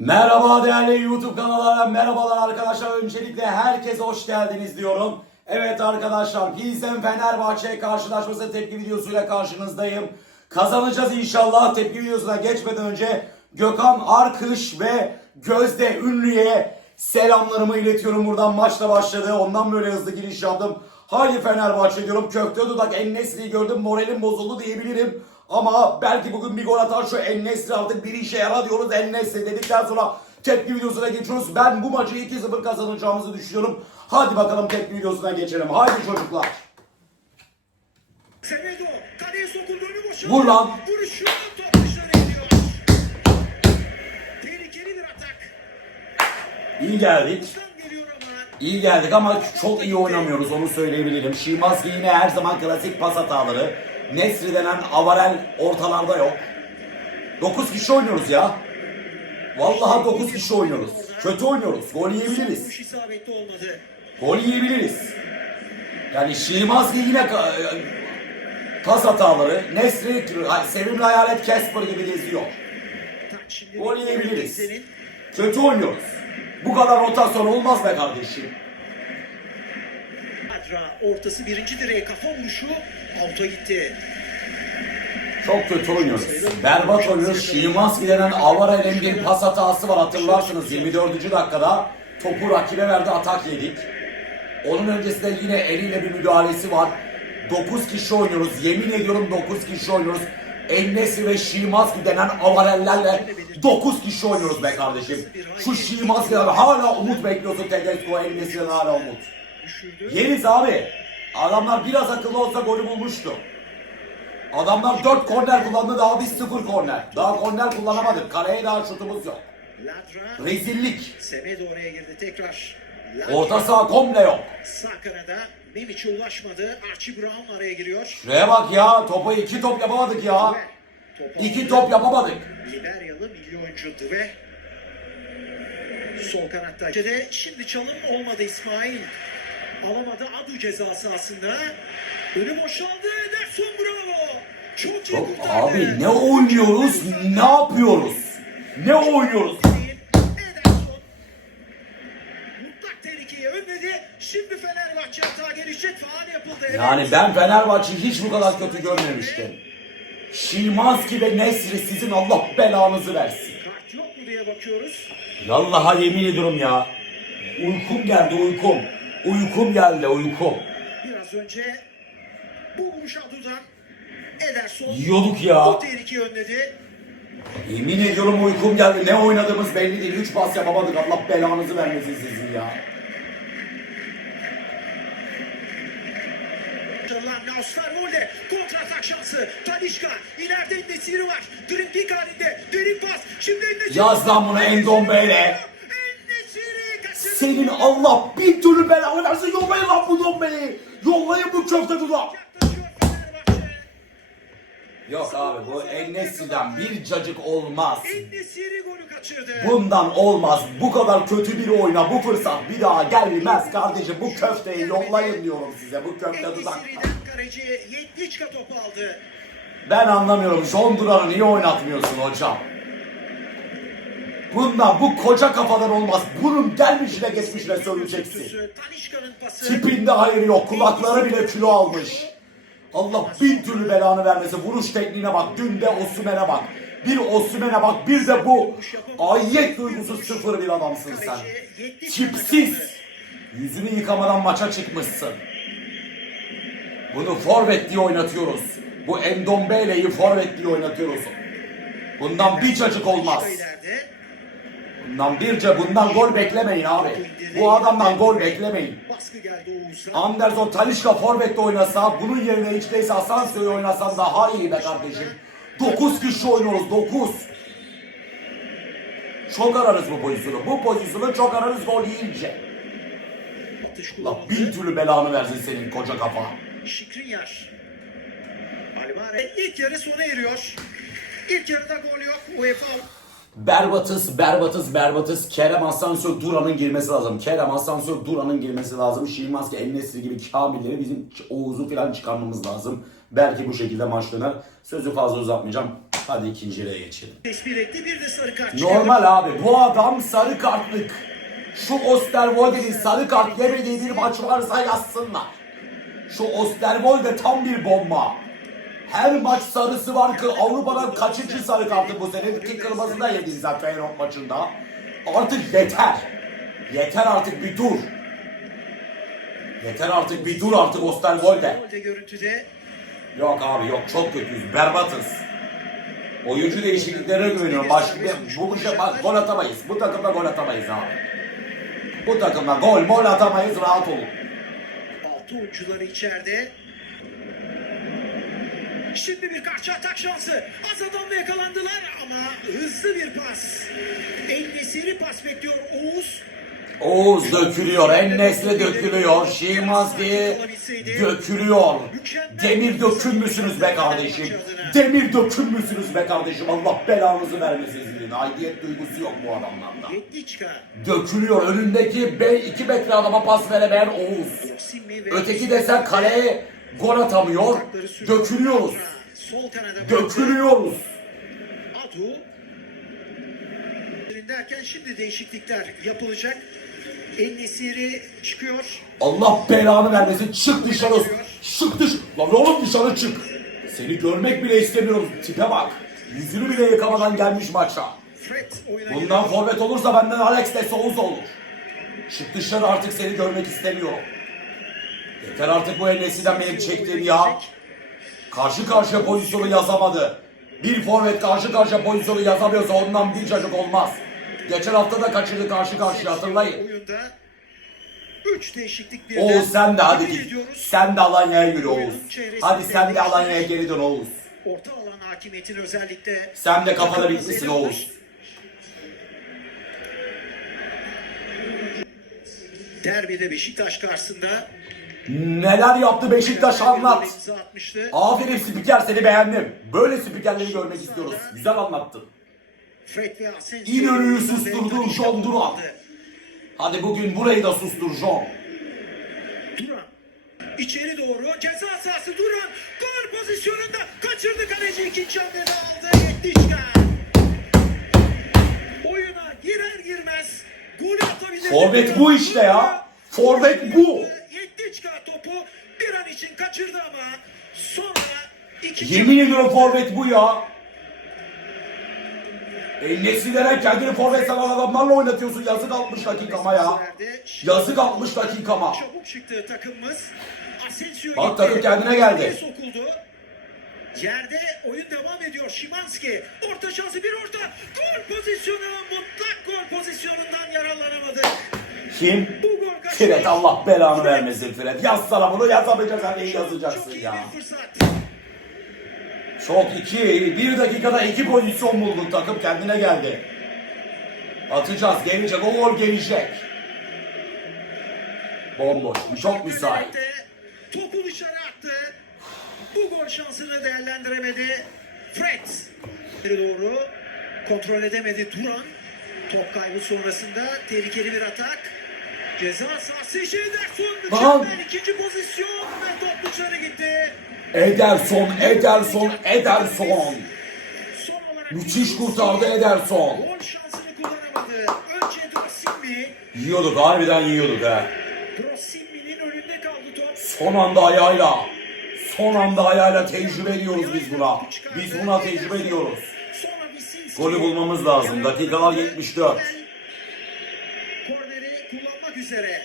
Merhaba değerli YouTube kanallara, merhabalar arkadaşlar. Öncelikle herkese hoş geldiniz diyorum. Evet arkadaşlar, Pilsen Fenerbahçe karşılaşması tepki videosuyla karşınızdayım. Kazanacağız inşallah. Tepki videosuna geçmeden önce Gökhan Arkış ve Gözde Ünlü'ye selamlarımı iletiyorum. Buradan maçla başladı. Ondan böyle hızlı giriş yaptım. Haydi Fenerbahçe diyorum. Kökte dudak Ennesri'yi gördüm. Moralim bozuldu diyebilirim. Ama belki bugün bir gol atar şu Ennesri artık bir işe yarar diyoruz Ennesri dedikten sonra tepki videosuna geçiyoruz. Ben bu maçı 2-0 kazanacağımızı düşünüyorum. Hadi bakalım tepki videosuna geçelim. Haydi çocuklar. Vur lan. İyi geldik. İyi geldik ama çok iyi oynamıyoruz onu söyleyebilirim. Şimanski yine her zaman klasik pas hataları. Nesri denen avarel ortalarda yok. 9 kişi oynuyoruz ya. Vallahi 9 kişi oynuyoruz. Kötü oynuyoruz. Gol yiyebiliriz. Gol yiyebiliriz. Yani Şimanski yine pas hataları. Nesri, Sevimli Hayalet Casper gibi geziyor. Gol yiyebiliriz. Kötü oynuyoruz. Bu kadar rotasyon olmaz be kardeşim. Adra ortası birinci direğe kafa vuruşu auto gitti. Çok kötü oynuyoruz. Berbat oynuyoruz. Şimanski denen Avara ile bir pas hatası var hatırlarsınız. 24. dakikada topu rakibe verdi atak yedik. Onun öncesinde yine eliyle bir müdahalesi var. 9 kişi oynuyoruz. Yemin ediyorum 9 kişi oynuyoruz. Ennesi ve Şimanski denen avarellerle 9 kişi oynuyoruz be kardeşim. Şu Şimanski'den hala umut bekliyorsun Tedesco Ennesi'den hala umut. Düşürdü. Yeriz abi. Adamlar biraz akıllı olsa golü bulmuştu. Adamlar 4 korner kullandı daha biz 0 korner. Daha korner kullanamadık. Kaleye daha şutumuz yok. Rezillik. Semedo oraya girdi tekrar. Orta saha komple yok. Sağ kanada Mimic'e ulaşmadı. Archie Brown araya giriyor. Şuraya bak ya. Topa 2 top yapamadık ya. Top 2 aldı. top yapamadık. Liberyalı milli oyuncu ve sol kanatta. Şimdi çalım olmadı İsmail. Alamadı Adu cezası aslında. Önü boşaldı. Ederson bravo. Çok iyi Yok kurtardı. abi ne oynuyoruz? Ne yapıyoruz? Ne oynuyoruz? Ederson. Mutlak tehlikeyi önledi. Şimdi Fenerbahçe hata gelecek. Faal yapıldı. Yani ben Fenerbahçe'yi hiç bu kadar kötü görmemiştim. Şimanski ve Nesri sizin Allah belanızı versin. Kart yok mu diye bakıyoruz. Vallahi yemin ediyorum ya. Uykum geldi uykum. Uykum geldi uykum. Biraz önce bu vuruş Adu'dan Ederson Yiyorduk ya. bu tehlikeyi önledi. Yemin ediyorum uykum geldi. Ne oynadığımız belli değil. 3 pas yapamadık. Allah belanızı vermesin sizin ya. Lan Osterwolde kontra atak şansı. Talişka ileride Nesiri var. Dribbling halinde. Derin pas. Şimdi Nesiri. Yaz lan bunu. Nesiri kaçırdı. Senin Allah bir türlü belanı versin. Yollayın lan bu Dombe'yi. Yollayın bu köfte Fenerbahçe. Yok abi bu Ennesi'den bir cacık olmaz. Nesiri golü kaçırdı. Bundan olmaz. Bu kadar kötü bir oyuna bu fırsat bir daha gelmez kardeşim. Bu köfteyi yollayın diyorum size. Bu köfte dudak. Ben anlamıyorum. John Duran'ı niye oynatmıyorsun hocam? Bundan bu koca kafadan olmaz. Bunun gelmişine geçmişine söyleyeceksin. Tipinde hayır yok. Kulakları bile kilo almış. Allah bin türlü belanı vermesin. Vuruş tekniğine bak. Dün de Osimhen'e bak. Bir Osimhen'e bak. Bir de bu. Ayet duygusu sıfır bir adamsın sen. Tipsiz. Yüzünü yıkamadan maça çıkmışsın. Bunu forvet diye oynatıyoruz. Bu Endombele'yi forvet diye oynatıyoruz. Bundan bir cacık olmaz. İleride. Bundan gol beklemeyin abi. Bu adamdan gol beklemeyin. Anderson Talişka forvette oynasa bunun yerine hiç değilse Asansio'yu oynasan daha iyi be kardeşim. 9 kişi oynuyoruz 9. Çok ararız bu pozisyonu. Bu pozisyonu çok ararız gol yiyince. Allah bin türlü belanı versin senin koca kafa. Şikrinyar. Alvare ilk yarı sona eriyor. İlk yarıda gol yok. UEFA Berbatız, berbatız, berbatız. Kerem Asansör Duran'ın girmesi lazım. Kerem Asansör Duran'ın girmesi lazım. Şilmaz ki El Nesri gibi kamilleri bizim Oğuz'u falan çıkarmamız lazım. Belki bu şekilde maç döner. Sözü fazla uzatmayacağım. Hadi ikinciye geçelim. Tespit etti bir de sarı kart çıkardı. Normal abi bu adam sarı kartlık. Şu Osterwolde'nin sarı kart yemediği bir maç varsa yazsınlar. Şu Osterwolde tam bir bomba. Her maç sarısı var ki Avrupa'dan kaçıncı sarı kartı bu sene? İki kırmızı da yedin zaten Feyenoord maçında. Artık yeter. Yeter artık bir dur. Yeter artık bir dur artık Osterwolde. Yok abi yok çok kötüyüz. Berbatız. Oyuncu değişikliklerine güveniyorum. Başka bu bak, gol atamayız. Bu takımda gol atamayız abi. Bu takımda gol mol atamayız rahat olun. altı oyuncuları içeride. Şimdi bir karşı atak şansı. Az adamla yakalandılar ama hızlı bir pas. En pas bekliyor Oğuz. Oğuz dökülüyor, Ennesli dökülüyor, Şimanski dökülüyor. Demir dökün müsünüz be kardeşim? Demir dökün müsünüz be kardeşim? Allah belanızı vermesin sizin. Aidiyet duygusu yok bu adamlarda. Dökülüyor. Önündeki 2 metre adama pas veremeyen Oğuz. Öteki desen kaleye gol atamıyor. Dökülüyoruz. Dökülüyoruz. Adu. Derken şimdi değişiklikler yapılacak. En çıkıyor. Allah belanı vermesin. Çık dışarı. Çık dış. Lan oğlum dışarı çık. Seni görmek bile istemiyorum. Tipe bak. Yüzünü bile yıkamadan gelmiş maça. Bundan forvet olursa benden Alex de Souza olur. Çık dışarı artık seni görmek istemiyorum. Yeter artık bu Enes'iden benim çektiğim ya. Karşı karşıya pozisyonu yazamadı. Bir forvet karşı karşıya pozisyonu yazamıyorsa ondan bir çocuk olmaz. Geçen hafta da kaçırdı karşı karşıya hatırlayın. 3 değişiklik birden. Oğuz sen de hadi git. Sen de Alanya'ya yürü Oğuz. Hadi sen de Alanya'ya geri dön Oğuz. Orta alan hakimiyetin özellikle. Sen de kafada bitmişsin Oğuz. Derbide Beşiktaş karşısında Neler yaptı Beşiktaş anlat. Aferin spiker seni beğendim. Böyle spikerleri görmek istiyoruz. Güzel anlattın. İnönü'yü susturdun John Duran. Hadi bugün burayı da sustur John. Duran. İçeri doğru ceza sahası Duran. Gol pozisyonunda kaçırdı kaleci ikinci hamlede aldı. Yetişka. Oyuna girer girmez golü atabilir. Forvet bu işte ya. Forvet bu. Yetişka topu bir an için kaçırdı ama sonra ikinci Yemin ediyorum forvet bu ya. Ellesinden kendini forvet sanan adamlarla oynatıyorsun. Yazık 60 dakikama ya. Yazık 60 dakikama. Çabuk çıktı takımımız. Asensio Bak takım kendine geldi. Sokuldu. Yerde oyun devam ediyor. Şimanski orta şansı bir orta. Gol pozisyonu mutlak gol pozisyonundan yararlanamadı. Kim? Fred Allah belanı vermesin Fred. Yazsana bunu yazamayacaksan neyi yazacaksın ya. Çok iki, bir dakikada iki pozisyon bulduk takım kendine geldi. Atacağız, gelecek, o gol gelecek. Bomboş, çok müsait. Topu dışarı attı. Bu gol şansını değerlendiremedi. Fred. Doğru kontrol edemedi Duran. Top kaybı sonrasında tehlikeli bir atak. Ceza sahası Ederson Lan! mükemmel ikinci pozisyon ve top dışarı gitti. Ederson, Ederson, Ederson. Son olarak Müthiş kurtardı Ederson. Gol şansını kullanamadı. Önce Drossimmi. Yiyorduk, harbiden yiyorduk ha. Drossimmi'nin önünde kaldı top. Son anda ayağıyla, son anda ayağıyla tecrübe ediyoruz biz buna. Biz buna tecrübe ediyoruz. Sonra Visinski. Golü bulmamız lazım. Dakikalar 74. Üzere.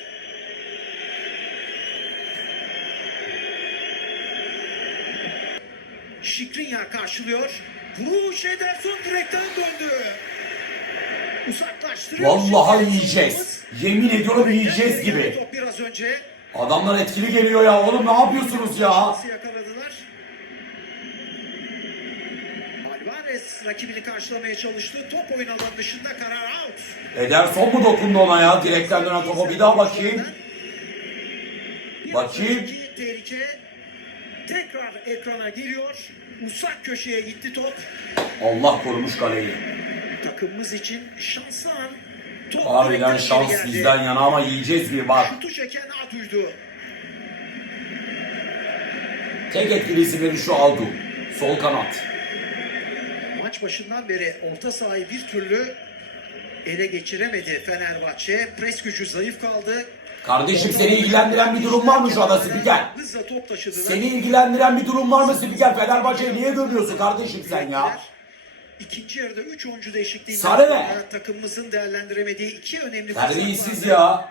Şikrinyar karşılıyor. Vuruş Ederson direkten döndü. Uzaklaştırıyor. Vallahi yiyeceğiz. Yemin ediyorum yiyeceğiz gibi. Top biraz önce. Adamlar etkili geliyor ya. Oğlum ne yapıyorsunuz ya? Nasıl Alvarez rakibini karşılamaya çalıştı. Top oyun alanı dışında karar out. Ederson mu dokundu ona ya? Direkten dönen topa bir daha bakayım. Bakayım. Tehlike tekrar ekrana geliyor. Uzak köşeye gitti top. Allah korumuş kaleyi. Takımımız için şanslı an. Top Harbiden şans bizden yana ama yiyeceğiz bir bak. Şutu çeken Aduydu. Tek etkili isimleri şu Aldu. Sol kanat. Maç başından beri orta sahayı bir türlü ele geçiremedi Fenerbahçe. Pres gücü zayıf kaldı. Kardeşim seni ilgilendiren bir durum var mı şu anda spiker? Hızla top taşıdılar. Seni ilgilendiren bir durum var mı spiker? Fenerbahçe'yi niye görüyorsun kardeşim sen ya? İkinci yarıda 3 oyuncu değişikliğinden Sarı sonra takımımızın değerlendiremediği iki önemli fırsat Terbiyesiz vardı. ya.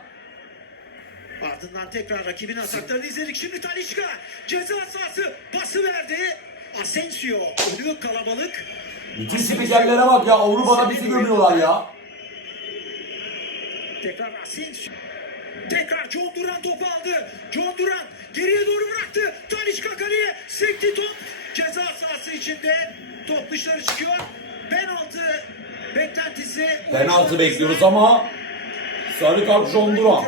Ardından tekrar rakibin ataklarını izledik. Şimdi Talişka ceza sahası pası verdi. Asensio önü kalabalık. Bütün spikerlere bak ya. Avrupa'da bizi gömüyorlar ya. Tekrar Asensio. Tekrar John Duran topu aldı. John Duran geriye doğru bıraktı. Talişka kaleye sekti top. Ceza sahası içinde top dışarı çıkıyor. Penaltı beklentisi. Penaltı bekliyoruz ama sarı kart John Duran.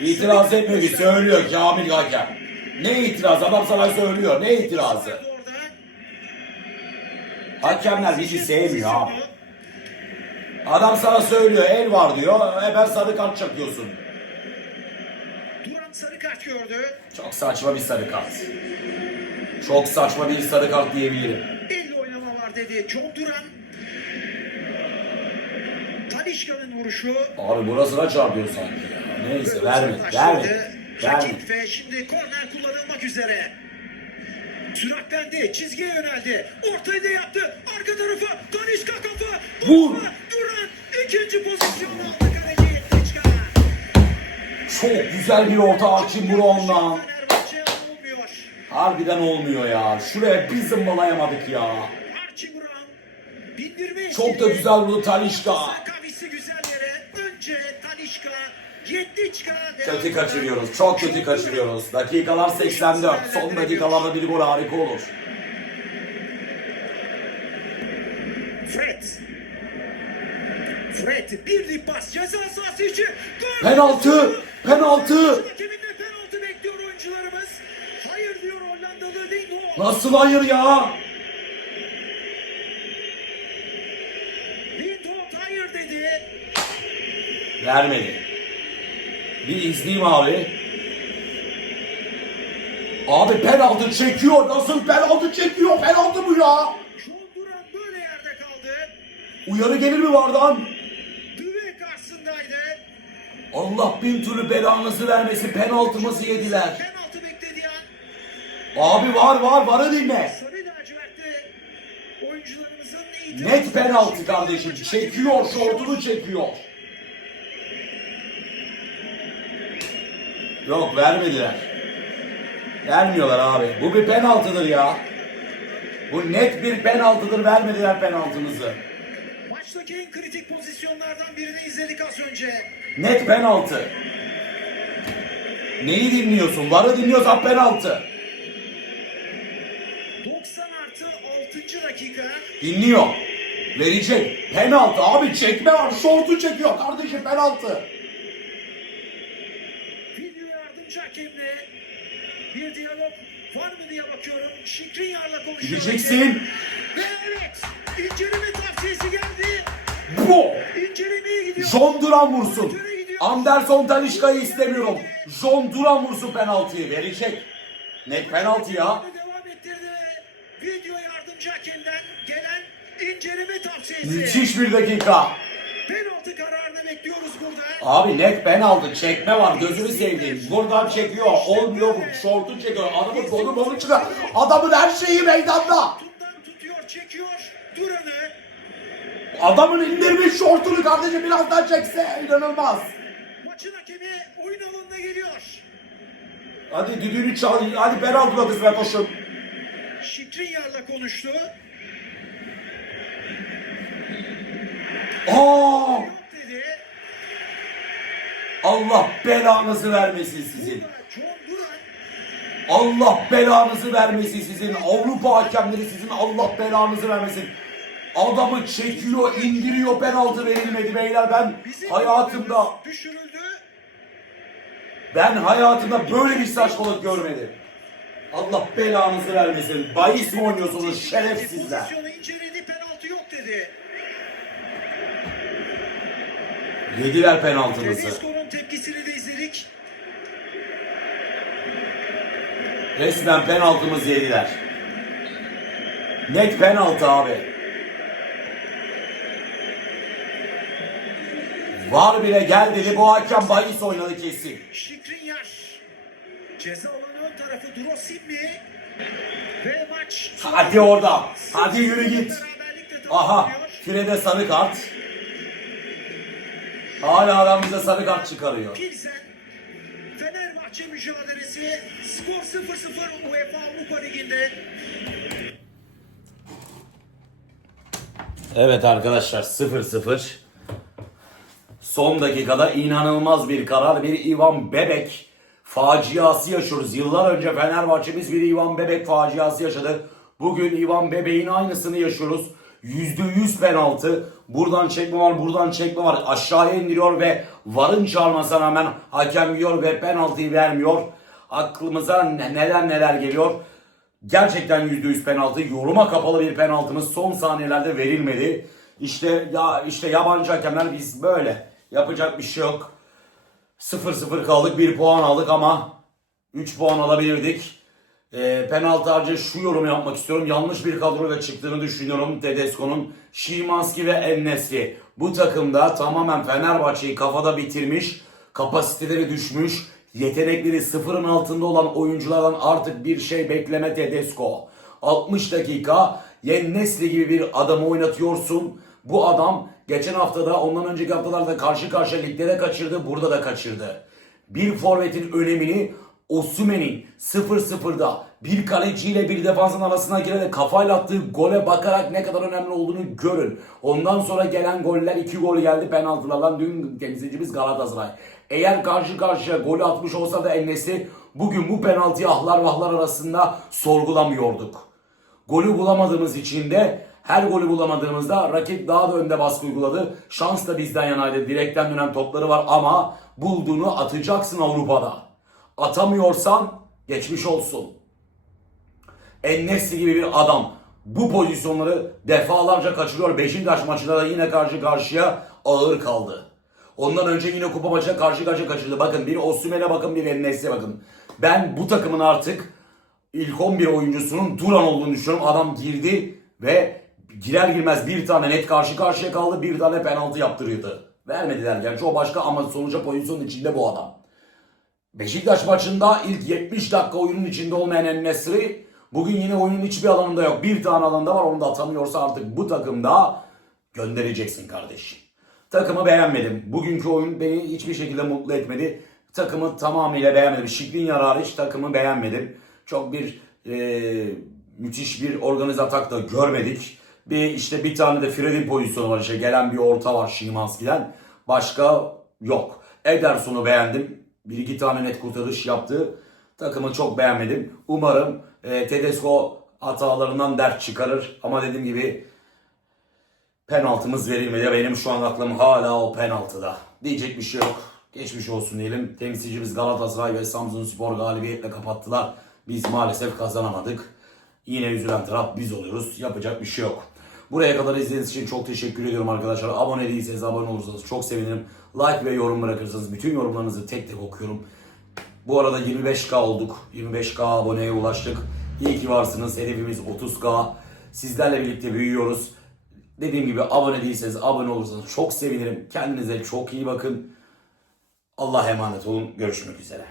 İtiraz etmiyor ki söylüyor Kamil Hakem. Ne itiraz? Adam sana söylüyor. Ne itirazı? Hakemler bizi sevmiyor abi. Adam sana söylüyor el var diyor. Ben sarı kart çakıyorsun. Duran sarı kart gördü. Çok saçma bir sarı kart. Çok saçma bir sarı kart diyebilirim. Elle oynama var dedi. John Duran. Talişka'nın vuruşu. Abi burasına çarpıyor sanki ya. Neyse verme, Uzaklaştırdı. verme, verme. Rakip ve şimdi korner kullanılmak üzere. Süratlendi, çizgiye yöneldi. Ortayı da yaptı. Arka tarafa Talişka kafa. Vur. Duran ikinci pozisyonu aldı kaleci Talişka. Çok güzel bir orta Brown'dan. Fenerbahçe olmuyor. Harbiden olmuyor ya. Şuraya bir zımbalayamadık ya. Çok da güzel vurdu Talişka. Kötü kaçırıyoruz. Çok kötü kaçırıyoruz. Dakikalar 84. Son dakikalarda bir gol harika olur. Fred. Fred bir dip pas ceza sahası için. Gol! Penaltı! Penaltı! Hakeminde penaltı bekliyor oyuncularımız. Hayır diyor Hollandalı Lindholt. Nasıl hayır ya? Vermedi. Bir izleyeyim abi. Abi penaltı çekiyor. Nasıl penaltı çekiyor? Penaltı bu ya. John Duran böyle yerde kaldı. Uyarı gelir mi vardan? Düve karşısındaydı. Allah bin türlü belanızı vermesin. Penaltımızı yediler. Penaltı beklediği an Abi var var varı dinle. sarı lacivertli oyuncularımızın Net penaltı kardeşim. Çekiyor. Şortunu çekiyor. Yok vermediler. Vermiyorlar abi. Bu bir penaltıdır ya. Bu net bir penaltıdır. Vermediler penaltımızı. Maçtaki en kritik pozisyonlardan birini izledik az önce. Net penaltı. Neyi dinliyorsun? Varı dinliyorsan penaltı. 90 artı 6. dakika. Dinliyor. Verecek. Penaltı. Abi çekme var. Şortu çekiyor kardeşim penaltı. Video yardımcı hakemle bir diyalog var mı diye bakıyorum. Şikrinyar'la konuşuyor. Gideceksin. Ve evet inceleme tavsiyesi geldi. Bu. İncelemeye gidiyor. John Duran vursun. Anderson Talişka'yı istemiyorum. John Duran vursun penaltıyı. Verecek. Net penaltı ya. Devam ettirdi. Video yardımcı hakemden gelen inceleme tavsiyesi. Müthiş bir dakika. Penaltı kararını bekliyoruz burada. Abi net penaltı. Çekme var. Gözünü seveyim. Buradan çekiyor. Olmuyor bu. Şortu çekiyor. Adamın kolu kolu çıkıyor. Adamın her şeyi meydanda. Tutuyor, çekiyor. Duran'ı Adamın indirmiş şortunu kardeşim biraz daha çekse inanılmaz. maçın hakemi oyun alanına geliyor. Hadi düdüğünü çal. Hadi penaltı noktasına koşun. Şikrinyar'la konuştu. Aa! Allah belanızı vermesin sizin. Allah belanızı vermesin sizin. Avrupa hakemleri sizin Allah belanızı vermesin. Adamı çekiyor, indiriyor, penaltı verilmedi beyler. Ben hayatımda, ben hayatımda böyle bir saçmalık görmedim. Allah belanızı vermesin. Bahis mi oynuyorsunuz şerefsizler? Pozisyonu inceledi, penaltı yok dedi. Yediler penaltımızı. Tedesco'nun tepkisini de izledik. Resmen penaltımızı yediler. Net penaltı abi. Var bile gel dedi bu hakem bahis oynadı kesin. Şikrinyar. Ceza alanı ön tarafı Drosimli. Ve maç. Hadi orada. Hadi yürü git. Aha. Fire'de sarı kart. Hala bize sarı kart çıkarıyor. Pilsen. Fenerbahçe mücadelesi. Skor 0-0 UEFA Avrupa Ligi'nde. Evet arkadaşlar 0-0. Son dakikada inanılmaz bir karar. Bir Ivan Bebek faciası yaşıyoruz. Yıllar önce Fenerbahçe'miz bir Ivan Bebek faciası yaşadı. Bugün Ivan Bebek'in aynısını yaşıyoruz. %100 penaltı. Buradan çekme var, buradan çekme var. Aşağıya indiriyor ve varın çağırmasına rağmen hakem yiyor ve penaltıyı vermiyor. Aklımıza ne- neler neler geliyor. Gerçekten %100 penaltı. Yoruma kapalı bir penaltımız son saniyelerde verilmedi. İşte ya işte yabancı hakemler biz böyle. Yapacak bir şey yok. 0-0 kaldık. 1 puan aldık ama 3 puan alabilirdik. E, penaltı harcı şu yorumu yapmak istiyorum. Yanlış bir kadroyla çıktığını düşünüyorum Tedesco'nun. Şimanski ve Ennesri. Bu takımda tamamen Fenerbahçe'yi kafada bitirmiş. Kapasiteleri düşmüş. Yetenekleri sıfırın altında olan oyunculardan artık bir şey bekleme Tedesco. 60 dakika Yennesli gibi bir adamı oynatıyorsun. Bu adam geçen haftada ondan önceki haftalarda karşı karşıya liglere kaçırdı. Burada da kaçırdı. Bir forvetin önemini Osimhen'in 0-0'da bir kaleciyle bir defansın arasına girerek kafayla attığı gole bakarak ne kadar önemli olduğunu görün. Ondan sonra gelen goller 2 gol geldi penaltılardan dün temsilcimiz Galatasaray. Eğer karşı karşıya golü atmış olsa da Enes'i bugün bu penaltıyı ahlar vahlar arasında sorgulamıyorduk. Golü bulamadığımız için de her golü bulamadığımızda rakip daha da önde baskı uyguladı. Şans da bizden yanaydı. Direkten dönen topları var ama bulduğunu atacaksın Avrupa'da. Atamıyorsan geçmiş olsun. Ennesi gibi bir adam bu pozisyonları defalarca kaçırıyor. Beşiktaş maçında da yine karşı karşıya ağır kaldı. Ondan önce yine kupa maçına karşı karşıya kaçırdı. Bakın bir Osimhen'e bakın bir Ennesi'ye bakın. Ben bu takımın artık ilk 11 oyuncusunun Duran olduğunu düşünüyorum. Adam girdi ve girer girmez bir tane net karşı karşıya kaldı. Bir tane penaltı yaptırıyordu. Vermediler gerçi o başka ama sonuçta pozisyonun içinde bu adam. Beşiktaş maçında ilk 70 dakika oyunun içinde olmayan En-Nesyri bugün yine oyunun hiçbir alanında yok. Bir tane alanda var onu da atamıyorsa artık bu takımda göndereceksin kardeşim. Takımı beğenmedim. Bugünkü oyun beni hiçbir şekilde mutlu etmedi. Takımı tamamıyla beğenmedim. Şiklin hariç takımı beğenmedim. Çok bir e, müthiş bir organize atak da görmedik. Bir işte bir tane de Fred'in pozisyonu var işte gelen bir orta var Şimanski'den. Başka yok. Ederson'u beğendim. Bir iki tane net kurtarış yaptı. Takımı çok beğenmedim. Umarım e, Tedesco hatalarından dert çıkarır. Ama dediğim gibi penaltımız verilmedi. Benim şu an aklım hala o penaltıda. Diyecek bir şey yok. Geçmiş olsun diyelim. Temsilcimiz Galatasaray ve Samsun Spor galibiyetle kapattılar. Biz maalesef kazanamadık. Yine üzülen taraf biz oluyoruz. Yapacak bir şey yok. Buraya kadar izlediğiniz için çok teşekkür ediyorum arkadaşlar. Abone değilseniz abone olursanız çok sevinirim. Like ve yorum bırakırsanız bütün yorumlarınızı tek tek okuyorum. Bu arada 25k olduk. 25k aboneye ulaştık. İyi ki varsınız. Hedefimiz 30k. Sizlerle birlikte büyüyoruz. Dediğim gibi abone değilseniz abone olursanız çok sevinirim. Kendinize çok iyi bakın. Allah'a emanet olun. Görüşmek üzere.